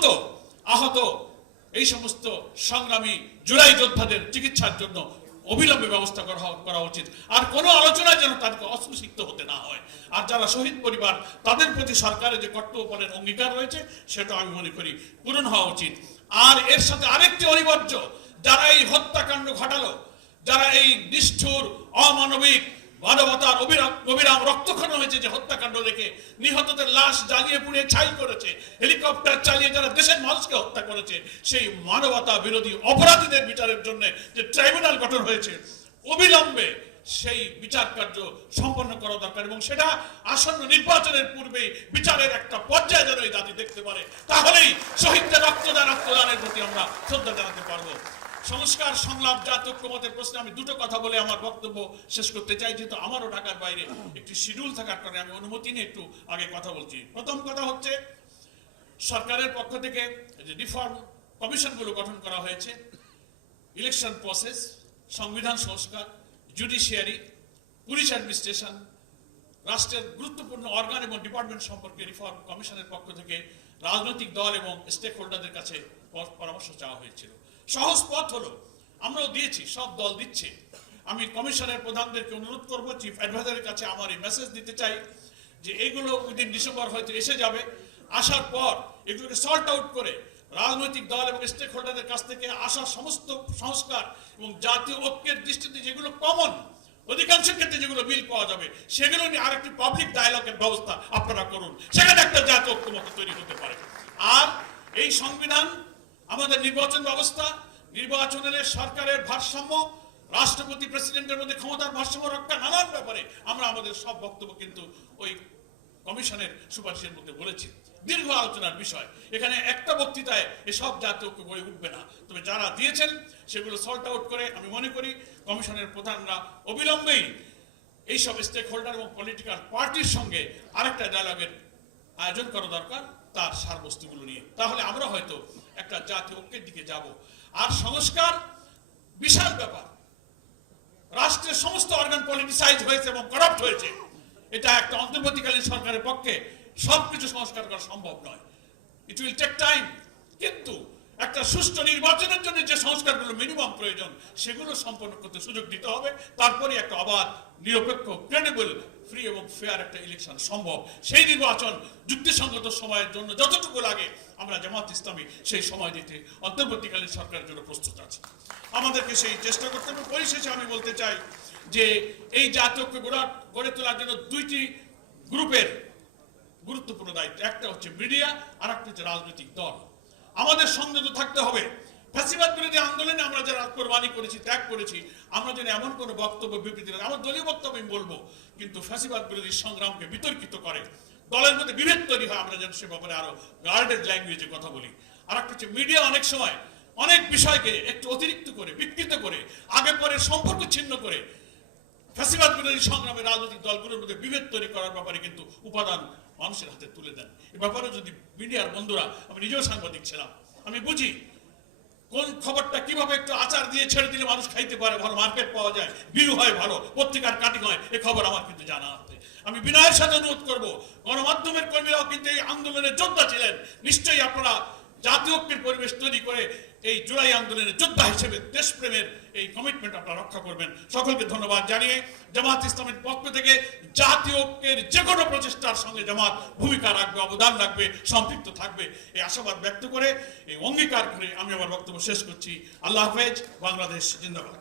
দ্রুত আহত এই সমস্ত সংগ্রামী জুলাই যোদ্ধাদের চিকিৎসার জন্য অবিলম্বে ব্যবস্থা করা উচিত। আর কোনো আলোচনায় যেন তাদেরকে অস্ত্রসিক্ত হতে না হয়। আর যারা শহীদ পরিবার তাদের প্রতি সরকারের যে কর্তব্য পালনের অঙ্গীকার রয়েছে সেটা আমি মনে করি পূরণ হওয়া উচিত। আর এর সাথে আরেকটি অনিবার্য, যারা এই হত্যাকাণ্ড ঘটালো, যারা এই নিষ্ঠুর অমানবিক মানবতার অবিরাম রক্তক্ষরণ হয়েছে যে হত্যাকাণ্ড দেখে নিহতদের লাশ জ্বালিয়ে পুড়িয়ে ছাই করেছে, হেলিকপ্টার চালিয়ে যারা দেশের মানুষকে হত্যা করেছে, সেই মানবতা বিরোধী অপরাধীদের বিচারের জন্য যে ট্রাইব্যুনাল গঠন হয়েছে, অবিলম্বে সেই বিচার কার্য সম্পন্ন করা দরকার এবং সেটা আসন্ন নির্বাচনের পূর্বে বিচারের একটা পর্যায়ে যেন এই জাতি দেখতে পারে। তাহলেই শহীদদের রক্তদানের প্রতি আমরা শ্রদ্ধা জানাতে পারবো। সংস্কার সংলাপ জাতীয় ঐক্যমতের প্রশ্নে আমি দুটো কথা বলে আমার বক্তব্য শেষ করতে চাই, যেহেতু আমারও ঢাকার বাইরে একটি শিডিউল থাকার কারণে আমি অনুমতি নিয়ে একটু আগে কথা বলছি। প্রথম কথা হচ্ছে, সরকারের পক্ষ থেকে যে রিফর্ম কমিশনগুলো গঠন করা হয়েছে, ইলেকশন প্রসেস, সংবিধান সংস্কার, জুডিশিয়ারি, পুলিশ অ্যাডমিনিস্ট্রেশন, রাষ্ট্রের গুরুত্বপূর্ণ অর্গান এবং ডিপার্টমেন্ট সম্পর্কে রিফর্ম কমিশনের পক্ষ থেকে রাজনৈতিক দল এবং স্টেক হোল্ডারদের কাছে পরামর্শ চাওয়া হয়েছিল। সহজ পথ হলো, আমরাও দিয়েছি, সব দল দিচ্ছে। আমি কমিশনের প্রধানদেরকে অনুরোধ করব, চিফ অ্যাডভাইজারের কাছে আমার এই মেসেজ দিতে চাই যে এইগুলো উইদিন ডিসেম্বর হয়তো এসে যাবে। আসার পর এগুলোকে সল্ট আউট করে রাজনৈতিক দল এবং স্টেক হোল্ডারদের কাছ থেকে আসা সমস্ত সংস্কার এবং জাতীয় ঐক্যের দৃষ্টিতে যেগুলো কমন, অধিকাংশ ক্ষেত্রে যেগুলো বিল পাওয়া যাবে, সেগুলো নিয়ে আরেকটি পাবলিক ডায়ালগের ব্যবস্থা আপনারা করুন, সেখানে একটা জাতীয় ঐক্যমত তৈরি হতে পারে। আর এই সংবিধান, আমাদের নির্বাচন ব্যবস্থা, নির্বাচনের সরকারের ভারসাম্য, রাষ্ট্রপতি প্রেসিডেন্টের মধ্যে ক্ষমতার ভারসাম্য রক্ষা, নানান ব্যাপারে আমরা আমাদের সব বক্তব্য কিন্তু ওই কমিশনের সুপারিশের মধ্যে বলেছি। দীর্ঘ আলোচনার বিষয়, এখানে একটা বক্তৃতায় এসব জাতীয় ঐক্য গড়ে উঠবে না। তবে যারা দিয়েছেন সেগুলো সল্ট আউট করে আমি মনে করি কমিশনের প্রধানরা অবিলম্বেই এইসব স্টেক হোল্ডার এবং পলিটিক্যাল পার্টির সঙ্গে আরেকটা ডায়ালগের আয়োজন করা দরকার তার সারবস্তুগুলো নিয়ে। তাহলে আমরা হয়তো একটা জাতীয় ঐক্যের দিকে যাব। আর সংস্কার বিশাল ব্যাপার, রাষ্ট্রের সমস্ত অর্গান পলিটিসাইজ হয়েছে এবং করাপ্ট হয়েছে। এটা একটা অন্তর্বর্তীকালীন সরকারের পক্ষে সবকিছু সংস্কার করা সম্ভব নয়, ইট উইল টেক টাইম। কিন্তু একটা সুষ্ঠু নির্বাচনের জন্য যে সংস্কারগুলো মিনিমাম প্রয়োজন সেগুলো সম্পন্ন করতে সুযোগ দিতে হবে। তারপরে একটা অবাধ, নিরপেক্ষ, ক্রেডিবল, ফ্রি এবং ফেয়ার একটা ইলেকশন সম্ভব। সেই নির্বাচন যুক্তিসঙ্গত সময়ের জন্য যতটুকু লাগে আমরা জামাত ইসলামী সেই সময় দিতে অন্তর্বর্তীকালীন সরকারের জন্য প্রস্তুত আছি। আমাদেরকে সেই চেষ্টা করতে হবে। পরিশেষে আমি বলতে চাই যে এই জাতীয় ঐক্য গড়ে তোলার জন্য দুইটি গ্রুপের গুরুত্বপূর্ণ দায়িত্ব, একটা হচ্ছে মিডিয়া, আর একটা হচ্ছে রাজনৈতিক দল। আমাদের সংযত থাকতে হবে। ফ্যাসিবাদ বিরোধী আন্দোলনে আমরা যারা কোরবানি করেছি, ত্যাগ করেছি, আমরা যেন এমন কোনো বক্তব্য বিবৃতি না, আমার দলীয় বক্তব্য আমি বলবো, কিন্তু ফ্যাসিবাদ বিরোধী সংগ্রামকে বিতর্কিত করে দলের মধ্যে বিভেদ তৈরি হয়, আমরা যেন সে ব্যাপারে আরো গার্ডেড ল্যাঙ্গুয়েজে কথা বলি। আর একটা হচ্ছে মিডিয়া অনেক সময় অনেক বিষয়কে একটু অতিরিক্ত করে, বিকৃত করে, আগে পরে সম্পর্ক ছিন্ন করে ফ্যাসিবাদ বিরোধী সংগ্রামে রাজনৈতিক দলগুলোর মধ্যে বিভেদ তৈরি করার ব্যাপারে কিন্তু উপাদান মানুষের হাতে তুলে দেন। এ ব্যাপারে যদি মিডিয়ার বন্ধুরা, আমি নিজেও সাংবাদিক ছিলাম, আমি বুঝি কোন খবরটা কিভাবে একটু আচার দিয়ে ছেড়ে দিলে মানুষ খাইতে পারে, ভালো মার্কেট পাওয়া যায়, ভিউ হয় ভালো, পত্রিকার কাটিং হয়, এ খবর আমার কিন্তু জানা আছে। আমি বিনয়ের সাথে অনুরোধ করবো, গণমাধ্যমের কর্মীরাও কিন্তু এই আন্দোলনের যোদ্ধা ছিলেন, নিশ্চয়ই আপনারা জাতীয় ঐক্যের পরিবেশ তৈরি করে এই জুলাই আন্দোলনের যোদ্ধা হিসেবে দেশপ্রেমের এই কমিটমেন্ট আপনারা রক্ষা করবেন। সকলকে ধন্যবাদ জানিয়ে জামাত ইসলামের পক্ষ থেকে জাতীয় ঐক্যের যে কোনো প্রচেষ্টার সঙ্গে জামাত ভূমিকা রাখবে, অবদান রাখবে, সম্পৃক্ত থাকবে, এই আশাবাদ ব্যক্ত করে, এই অঙ্গীকার করে আমি আমার বক্তব্য শেষ করছি। আল্লাহ হাফেজ। বাংলাদেশ জিন্দাবাদ।